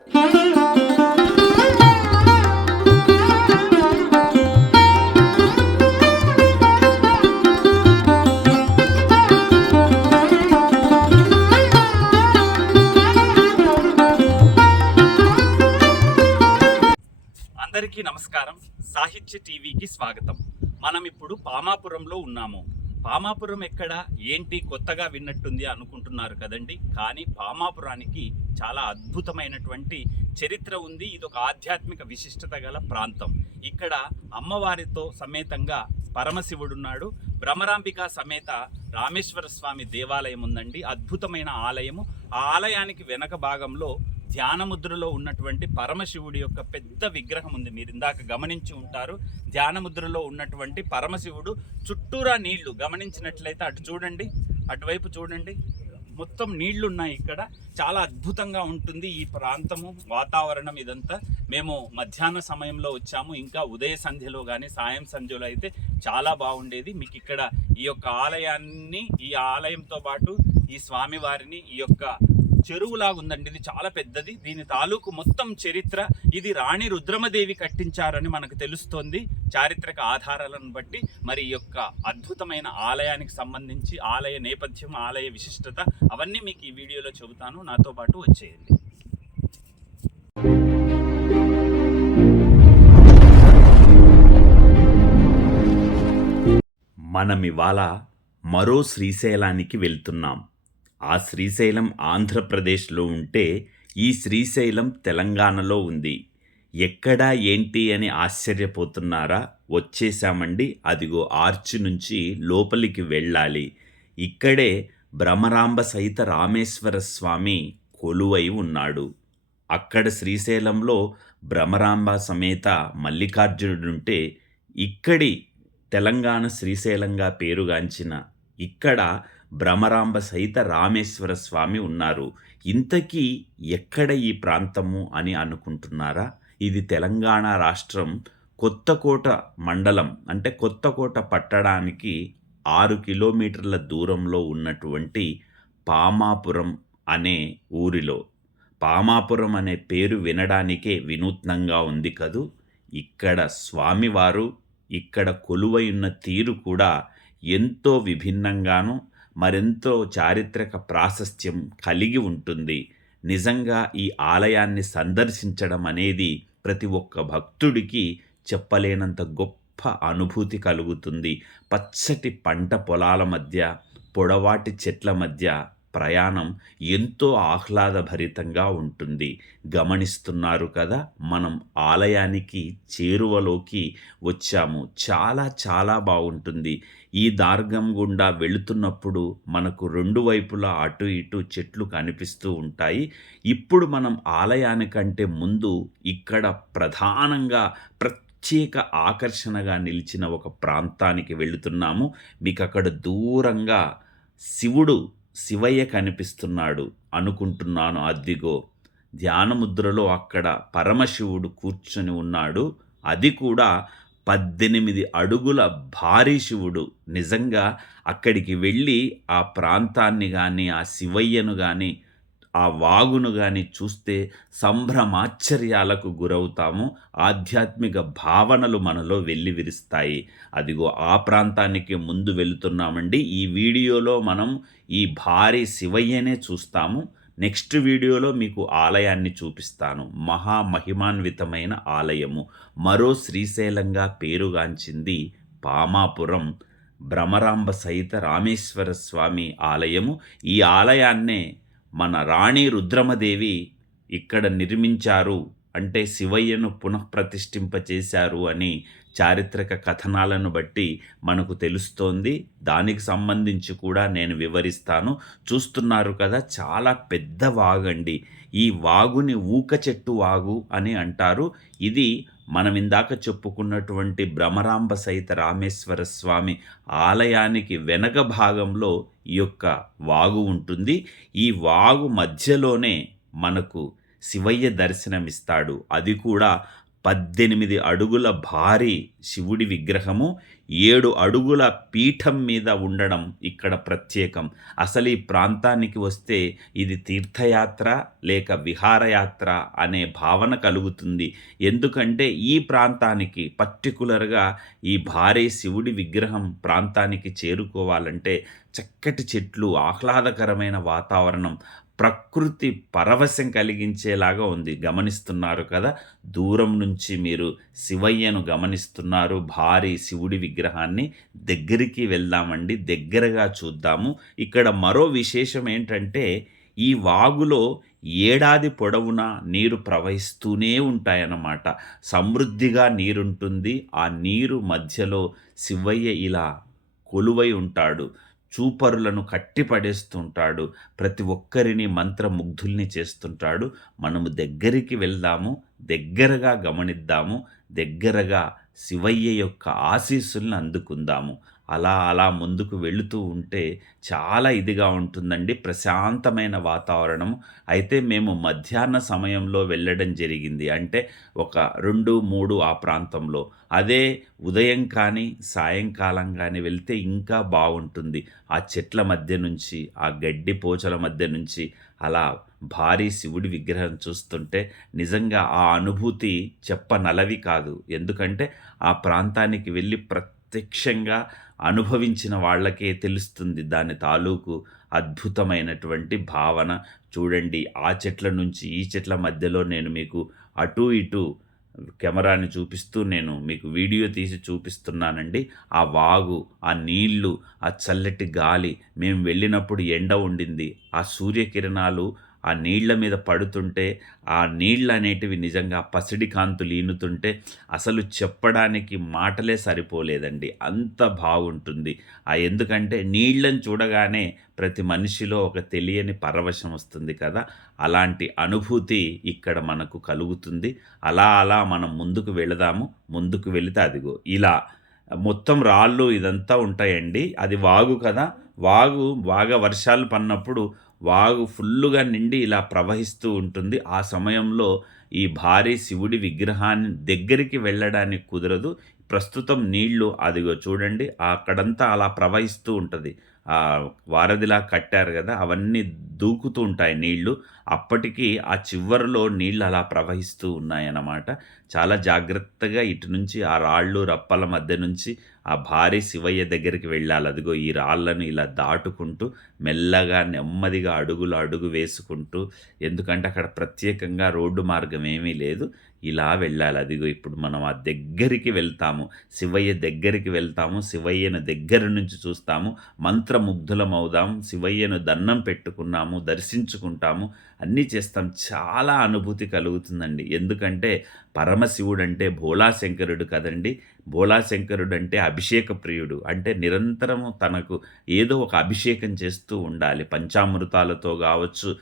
అందరికీ నమస్కారం. సాహిత్య టీవీకి స్వాగతం. మనం ఇప్పుడు పామాపురంలో ఉన్నాము. పామాపురం ఎక్కడ ఏంటి కొత్తగా విన్నట్టుంది అనుకుంటున్నారు కదండి. కానీ పామాపురానికి చాలా అద్భుతమైనటువంటి చరిత్ర ఉంది. ఇది ఒక ఆధ్యాత్మిక విశిష్టత గల ప్రాంతం. ఇక్కడ అమ్మవారితో సమేతంగా పరమశివుడున్నాడు. భ్రమరాంబిక సమేత రామేశ్వర స్వామి దేవాలయం ఉందండి. అద్భుతమైన ఆలయము. ఆ ఆలయానికి వెనక భాగంలో ధ్యానముద్రలో ఉన్నటువంటి పరమశివుడి యొక్క పెద్ద విగ్రహం ఉంది. మీరు ఇందాక గమనించి ఉంటారు. ధ్యానముద్రలో ఉన్నటువంటి పరమశివుడు చుట్టూరా నీళ్ళు గమనించినట్లయితే అటు చూడండి అటువైపు చూడండి. మొత్తం నీళ్ళు ఉన్నాయి ఇక్కడ. చాలా అద్భుతంగా ఉంటుంది ఈ ప్రాంతము వాతావరణం ఇదంతా. మేము మధ్యాహ్న సమయంలో వచ్చాము. ఇంకా ఉదయ సంధ్యలో కానీ సాయం సంధ్యలో అయితే చాలా బాగుండేది. మీకు ఇక్కడ ఈ యొక్క ఆలయాన్ని ఈ ఆలయంతో పాటు ఈ స్వామివారిని ఈ యొక్క చెరువులాగా ఉందండి. ఇది చాలా పెద్దది. దీని తాలూకు మొత్తం చరిత్ర ఇది రాణి రుద్రమదేవి కట్టించారని మనకు తెలుస్తోంది. చారిత్రక ఆధారాలను బట్టి మరి ఈ యొక్క అద్భుతమైన ఆలయానికి సంబంధించి ఆలయ నేపథ్యం ఆలయ విశిష్టత అవన్నీ మీకు ఈ వీడియోలో చెబుతాను. నాతో పాటు వచ్చేయండి. మనం ఇవాళ మరో శ్రీశైలానికి వెళ్తున్నాం. ఆ శ్రీశైలం ఆంధ్రప్రదేశ్లో ఉంటే ఈ శ్రీశైలం తెలంగాణలో ఉంది. ఎక్కడా ఏంటి అని ఆశ్చర్యపోతున్నారా? వచ్చేసామండి అదిగో ఆర్చి నుంచి లోపలికి వెళ్ళాలి. ఇక్కడే భ్రమరాంబ సహిత రామేశ్వర స్వామి కొలువై ఉన్నాడు. అక్కడ శ్రీశైలంలో భ్రమరాంబ సమేత మల్లికార్జునుడుంటే ఇక్కడి తెలంగాణ శ్రీశైలంగా పేరుగాంచిన ఇక్కడ భ్రమరాంబ సహిత రామేశ్వర స్వామి ఉన్నారు. ఇంతకీ ఎక్కడ ఈ ప్రాంతము అని అనుకుంటున్నారా? ఇది తెలంగాణ రాష్ట్రం కొత్తకోట మండలం అంటే కొత్తకోట పట్టడానికి ఆరు కిలోమీటర్ల దూరంలో ఉన్నటువంటి పామాపురం అనే ఊరిలో. పామాపురం అనే పేరు వినడానికే వినూత్నంగా ఉంది కదూ. ఇక్కడ స్వామివారు ఇక్కడ కొలువై ఉన్న తీరు కూడా ఎంతో విభిన్నంగాను మరెంతో చారిత్రక ప్రాశస్త్యం కలిగి ఉంటుంది. నిజంగా ఈ ఆలయాన్ని సందర్శించడం అనేది ప్రతి ఒక్క భక్తుడికి చెప్పలేనంత గొప్ప అనుభూతి కలుగుతుంది. పచ్చటి పంట పొలాల మధ్య పొడవాటి చెట్ల మధ్య ప్రయాణం ఎంతో ఆహ్లాదభరితంగా ఉంటుంది. గమనిస్తున్నారు కదా మనం ఆలయానికి చేరువలోకి వచ్చాము. చాలా చాలా బాగుంటుంది. ఈ దార్గం గుండా వెళుతున్నప్పుడు మనకు రెండు వైపులా అటు ఇటు చెట్లు కనిపిస్తూ ఉంటాయి. ఇప్పుడు మనం ఆలయానికంటే ముందు ఇక్కడ ప్రధానంగా ప్రత్యేక ఆకర్షణగా నిలిచిన ఒక ప్రాంతానికి వెళుతున్నాము. మీకు అక్కడ దూరంగా శివుడు శివయ్య కనిపిస్తున్నాడు. అనుకుంటున్నాను అద్దిగో ధ్యానముద్రలో అక్కడ పరమశివుడు కూర్చొని ఉన్నాడు. అది కూడా పద్దెనిమిది అడుగుల భారీ శివుడు. నిజంగా అక్కడికి వెళ్ళి ఆ ప్రాంతాన్ని కానీ ఆ శివయ్యను కానీ ఆ వాగును కానీ చూస్తే సంభ్రమాశ్చర్యాలకు గురవుతాము. ఆధ్యాత్మిక భావనలు మనలో వెళ్ళి విరుస్తాయి. అదిగో ఆ ప్రాంతానికి ముందు వెళుతున్నామండి. ఈ వీడియోలో మనం ఈ భారీ శివయ్యనే చూస్తాము. నెక్స్ట్ వీడియోలో మీకు ఆలయాన్ని చూపిస్తాను. మహామహిమాన్వితమైన ఆలయము. మరో శ్రీశైలంగా పేరుగాంచింది పామాపురం భ్రమరాంబ సహిత రామేశ్వర స్వామి ఆలయము. ఈ ఆలయాన్నే మన రాణి రుద్రమదేవి ఇక్కడ నిర్మించారు అంటే శివయ్యను పునఃప్రతిష్ఠింపచేశారు అని చారిత్రక కథనాలను బట్టి మనకు తెలుస్తోంది. దానికి సంబంధించి కూడా నేను వివరిస్తాను. చూస్తున్నారు కదా చాలా పెద్ద వాగండి. ఈ వాగుని ఊక చెట్టు వాగు అని అంటారు. ఇది మనం ఇందాక చెప్పుకున్నటువంటి భ్రమరాంబ సహిత రామేశ్వర స్వామి ఆలయానికి వెనక భాగంలో ఈ యొక్క వాగు ఉంటుంది. ఈ వాగు మధ్యలోనే మనకు శివయ్య దర్శనమిస్తాడు. అది కూడా పద్దెనిమిది అడుగుల భారీ శివుడి విగ్రహము ఏడు అడుగుల పీఠం మీద ఉండడం ఇక్కడ ప్రత్యేకం. అసలు ఈ ప్రాంతానికి వస్తే ఇది తీర్థయాత్ర లేక విహారయాత్ర అనే భావన కలుగుతుంది. ఎందుకంటే ఈ ప్రాంతానికి పర్టికులర్గా ఈ భారీ శివుడి విగ్రహం ప్రాంతానికి చేరుకోవాలంటే చక్కటి చెట్లు ఆహ్లాదకరమైన వాతావరణం ప్రకృతి పరవశం కలిగించేలాగా ఉంది. గమనిస్తున్నారు కదా? దూరం నుంచి మీరు శివయ్యను గమనిస్తున్నారు. భారీ శివుడి విగ్రహాన్ని దగ్గరికి వెళ్దామండి. దగ్గరగా చూద్దాము. ఇక్కడ మరో విశేషం ఏంటంటే ఈ వాగులో ఏడాది పొడవునా నీరు ప్రవహిస్తూనే ఉంటాయన్నమాట. సమృద్ధిగా నీరుంటుంది. ఆ నీరు మధ్యలో శివయ్య ఇలా కొలువై ఉంటాడు. చూపరులను కట్టిపడేస్తుంటాడు. ప్రతి ఒక్కరిని మంత్రముగ్ధుల్ని చేస్తుంటాడు. మనము దగ్గరికి వెళ్దాము దగ్గరగా గమనిద్దాము దగ్గరగా శివయ్య యొక్క ఆశీస్సులను అందుకుందాము. అలా అలా ముందుకు వెళుతూ ఉంటే చాలా ఇదిగా ఉంటుందండి. ప్రశాంతమైన వాతావరణం. అయితే మేము మధ్యాహ్న సమయంలో వెళ్ళడం జరిగింది. అంటే ఒక రెండు మూడు ఆ ప్రాంతంలో. అదే ఉదయం కానీ సాయంకాలం కానీ వెళ్తే ఇంకా బాగుంటుంది. ఆ చెట్ల మధ్య నుంచి ఆ గడ్డి పోచల మధ్య నుంచి అలా భారీ శివుడి విగ్రహం చూస్తుంటే నిజంగా ఆ అనుభూతి చెప్పనలవి కాదు. ఎందుకంటే ఆ ప్రాంతానికి వెళ్ళి ప్రత్యక్షంగా అనుభవించిన వాళ్ళకే తెలుస్తుంది దాని తాలూకు అద్భుతమైనటువంటి భావన. చూడండి ఆ చెట్ల నుంచి ఈ చెట్ల మధ్యలో నేను మీకు అటు ఇటు కెమెరాని చూపిస్తూ నేను మీకు వీడియో తీసి చూపిస్తున్నానండి. ఆ వాగు ఆ నీళ్ళు ఆ చల్లటి గాలి మేము వెళ్ళినప్పుడు ఎండ ఉండింది. ఆ సూర్యకిరణాలు ఆ నీళ్ళ మీద పడుతుంటే ఆ నీళ్ళు అనేటివి నిజంగా పసిడి కాంతులు ఈనుతుంటే అసలు చెప్పడానికి మాటలే సరిపోలేదండి. అంత బాగుంటుంది. ఆ ఎందుకంటే నీళ్ళని చూడగానే ప్రతి మనిషిలో ఒక తెలియని పరవశం వస్తుంది కదా. అలాంటి అనుభూతి ఇక్కడ మనకు కలుగుతుంది. అలా అలా మనం ముందుకు వెళదాము. ముందుకు వెళితే అదిగో ఇలా మొత్తం రాళ్ళు ఇదంతా ఉంటాయండి. అది వాగు కదా. వాగు బాగా వర్షాలు పడినప్పుడు వాగు ఫుల్లుగా నిండి ఇలా ప్రవహిస్తూ ఉంటుంది. ఆ సమయంలో ఈ భారీ శివుడి విగ్రహాన్ని దగ్గరికి వెళ్ళడానికి కుదరదు. ప్రస్తుతం నీళ్ళు అదిగో చూడండి అక్కడంతా అలా ప్రవహిస్తూ ఉంటుంది. వారధిలా కట్టారు కదా అవన్నీ దూకుతూ ఉంటాయి నీళ్ళు. అప్పటికి ఆ చివరిలో నీళ్ళు అలా ప్రవహిస్తూ ఉన్నాయన్నమాట. చాలా జాగ్రత్తగా ఇటు నుంచి ఆ రాళ్ళు రప్పల మధ్య నుంచి ఆ భారీ శివయ్య దగ్గరికి వెళ్ళాలి. అదిగో ఈ రాళ్ళను ఇలా దాటుకుంటూ మెల్లగా నెమ్మదిగా అడుగులు అడుగు వేసుకుంటూ ఎందుకంటే అక్కడ ప్రత్యేకంగా రోడ్డు మార్గం ఏమీ లేదు. ఇలా వెళ్ళాలి. అదిగో ఇప్పుడు మనం ఆ దగ్గరికి వెళ్తాము. శివయ్య దగ్గరికి వెళ్తాము. శివయ్యను దగ్గర నుంచి చూస్తాము. మంత్రముగ్ధులం అవుదాం శివయ్యను దండం పెట్టుకున్నాము. దర్శించుకుంటాము. అన్నీ చేస్తాం. చాలా అనుభూతి కలుగుతుందండి. ఎందుకంటే పరమశివుడు అంటే భోళాశంకరుడు కదండి. భోళాశంకరుడు అంటే అభిషేక ప్రియుడు అంటే నిరంతరము తనకు ఏదో ఒక అభిషేకం చేస్తూ ఉండాలి. పంచామృతాలతో కావచ్చు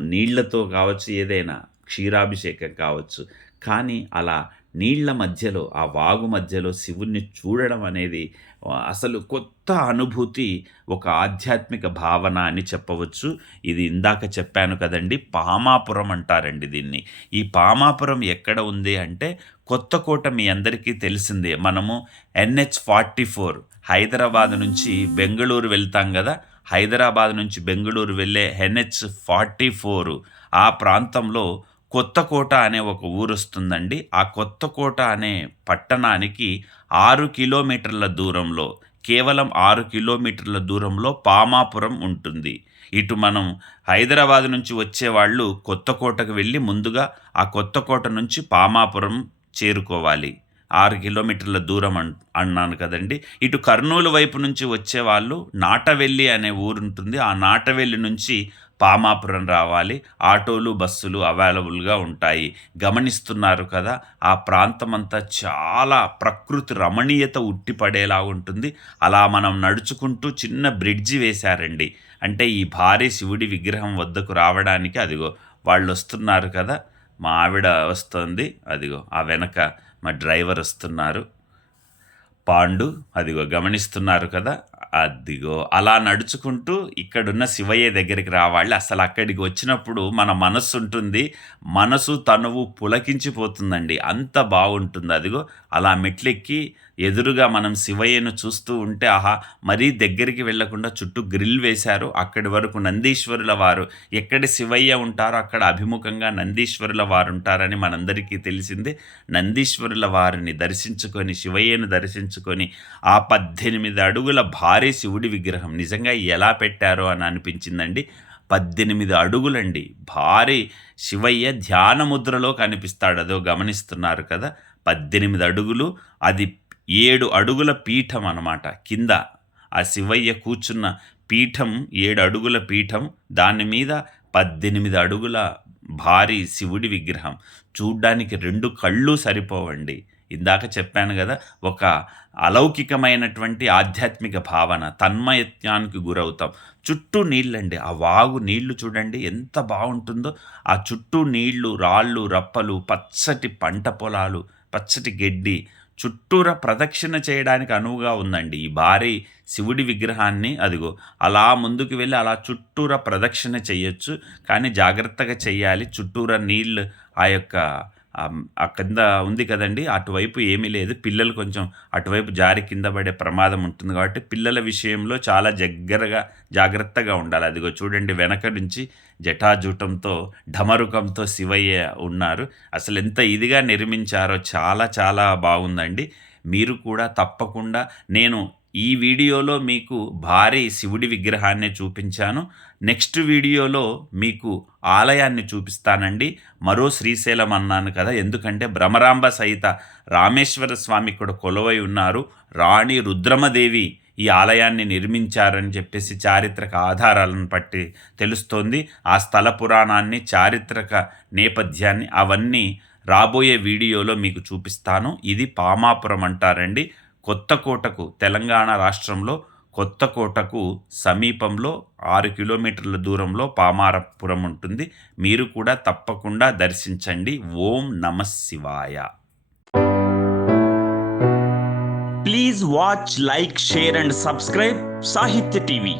నీళ్ళతో కావచ్చు ఏదైనా క్షీరాభిషేకం కావచ్చు. కానీ అలా నీళ్ళ మధ్యలో ఆ వాగు మధ్యలో శివుణ్ణి చూడడం అనేది అసలు కొత్త అనుభూతి ఒక ఆధ్యాత్మిక భావన అని చెప్పవచ్చు. ఇది ఇందాక చెప్పాను కదండి పామాపురం అంటారండి దీన్ని. ఈ పామాపురం ఎక్కడ ఉంది అంటే కొత్త కోట మీ అందరికీ తెలిసిందే. మనము ఎన్హెచ్ ఫార్టీ ఫోర్ హైదరాబాద్ నుంచి బెంగళూరు వెళ్తాం కదా. హైదరాబాద్ నుంచి బెంగళూరు వెళ్ళే ఎన్హెచ్ ఫార్టీ ఫోర్ ఆ ప్రాంతంలో కొత్తకోట అనే ఒక ఊరు వస్తుందండి ఆ కొత్తకోట అనే పట్టణానికి ఆరు కిలోమీటర్ల దూరంలో కేవలం ఆరు కిలోమీటర్ల దూరంలో పామాపురం ఉంటుంది. ఇటు మనం హైదరాబాద్ నుంచి వచ్చేవాళ్ళు కొత్తకోటకు వెళ్ళి ముందుగా ఆ కొత్తకోట నుంచి పామాపురం చేరుకోవాలి. ఆరు కిలోమీటర్ల దూరం అన్ అన్నాను కదండి. ఇటు కర్నూలు వైపు నుంచి వచ్చేవాళ్ళు నాటవెల్లి అనే ఊరు ఉంటుంది ఆ నాటవెల్లి నుంచి పామాపురం రావాలి. ఆటోలు బస్సులు అవైలబుల్గా ఉంటాయి. గమనిస్తున్నారు కదా ఆ ప్రాంతం అంతా చాలా ప్రకృతి రమణీయత ఉట్టిపడేలా ఉంటుంది. అలా మనం నడుచుకుంటూ చిన్న బ్రిడ్జి వేశారండి. అంటే ఈ భారీ శివుడి విగ్రహం వద్దకు రావడానికి అదిగో వాళ్ళు వస్తున్నారు కదా మా ఆవిడ వస్తుంది. అదిగో ఆ వెనక మా డ్రైవర్ వస్తున్నారు. పాండు అదిగో గమనిస్తున్నారు కదా అదిగో అలా నడుచుకుంటూ ఇక్కడున్న శివయ్య దగ్గరికి రావాలి. అసలు అక్కడికి వచ్చినప్పుడు మన మనస్సు ఉంటుంది మనసు తనువు పులకించిపోతుందండి. అంత బాగుంటుంది అదిగో అలా మెట్లెక్కి ఎదురుగా మనం శివయ్యను చూస్తూ ఉంటే ఆహా మరీ దగ్గరికి వెళ్ళకుండా చుట్టూ గ్రిల్ వేశారు. అక్కడి వరకు నందీశ్వరుల వారు. ఎక్కడ శివయ్య ఉంటారో అక్కడ అభిముఖంగా నందీశ్వరుల వారు ఉంటారని మనందరికీ తెలిసిందే. నందీశ్వరుల వారిని దర్శించుకొని శివయ్యను దర్శించుకొని ఆ పద్దెనిమిది అడుగుల భారీ శివుడి విగ్రహం నిజంగా ఎలా పెట్టారో అని అనిపించిందండి. పద్దెనిమిది అడుగులండి. భారీ శివయ్య ధ్యానముద్రలో కనిపిస్తాడు. అదో గమనిస్తున్నారు కదా. పద్దెనిమిది అడుగులు. అది ఏడు అడుగుల పీఠం అనమాట కింద ఆ శివయ్య కూర్చున్న పీఠం ఏడు అడుగుల పీఠం. దాని మీద పద్దెనిమిది అడుగుల భారీ శివుడి విగ్రహం. చూడ్డానికి రెండు కళ్ళు సరిపోవండి. ఇందాక చెప్పాను కదా ఒక అలౌకికమైనటువంటి ఆధ్యాత్మిక భావన తన్మయత్యానికి గురవుతాం. చుట్టూ నీళ్ళండి. ఆ వాగు నీళ్ళు చూడండి ఎంత బాగుంటుందో. ఆ చుట్టూ నీళ్ళు రాళ్ళు రప్పలు పచ్చటి పంట పొలాలు పచ్చటి గడ్డి చుట్టూరా ప్రదక్షిణ చేయడానికి అనువుగా ఉందండి. ఈ భారీ శివుడి విగ్రహాన్ని అదిగో అలా ముందుకు వెళ్ళి అలా చుట్టూరా ప్రదక్షిణ చేయొచ్చు. కానీ జాగ్రత్తగా చేయాలి చుట్టూరా నీళ్ళు ఆ యొక్క ఆ కింద ఉంది కదండి అటువైపు ఏమీ లేదు. పిల్లలు కొంచెం అటువైపు జారి కింద పడే ప్రమాదం ఉంటుంది కాబట్టి పిల్లల విషయంలో చాలా దగ్గరగా జాగ్రత్తగా ఉండాలి. అదిగో చూడండి వెనక నుంచి జటాజూటంతో ఢమరుకంతో శివయ్య ఉన్నారు. అసలు ఎంత ఇదిగా నిర్మించారో చాలా చాలా బాగుందండి. మీరు కూడా తప్పకుండా నేను ఈ వీడియోలో మీకు భారీ శివుడి విగ్రహాన్ని చూపించాను. నెక్స్ట్ వీడియోలో మీకు ఆలయాన్ని చూపిస్తానండి. మరో శ్రీశైలం అన్నాను కదా ఎందుకంటే భ్రమరాంబ సహిత రామేశ్వర స్వామి ఇక్కడ కొలువై ఉన్నారు. రాణి రుద్రమదేవి ఈ ఆలయాన్ని నిర్మించారని చెప్పేసి చారిత్రక ఆధారాలను బట్టి తెలుస్తోంది. ఆ స్థల పురాణాన్ని చారిత్రక నేపథ్యాన్ని అవన్నీ రాబోయే వీడియోలో మీకు చూపిస్తాను. ఇది పామాపురం అంటారండి. కొత్తకోటకు తెలంగాణ రాష్ట్రంలో కొత్తకోటకు సమీపంలో ఆరు కిలోమీటర్ల దూరంలో పామారపురం ఉంటుంది. మీరు కూడా తప్పకుండా దర్శించండి. ఓం నమ శివాయ. Please watch like share and subscribe Sahitya TV.